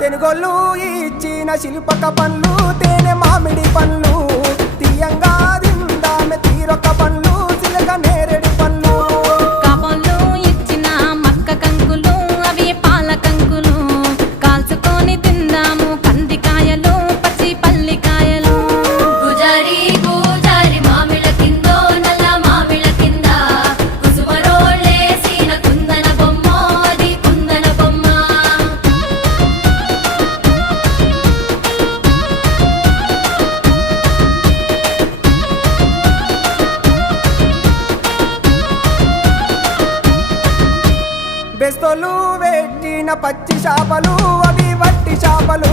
తెనుగోళ్ళు ఇచ్చిన శిల్పక పండ్లు తేనె మామిడి పండ్లు తీయంగా తిందామె తీరొక్క పండ్లు చిలక నేరేడు పండ్లు కాబోళ్ళు ఇచ్చిన మక్క కంకులు అవి పాల కంకులు కాల్చుకొని తిందాము కందికాయలు పచ్చి పల్లికాయలు గుజారి గుజారి మామిళ్ళ కిందో నల్ల మామిళ్ళ కింద కుసుమరోళ్ళేసిన కుందన బొమ్మ అది కుందన బొమ్మ బెస్తోలు పెట్టిన పచ్చి చేపలు అవి వట్టి చేపలు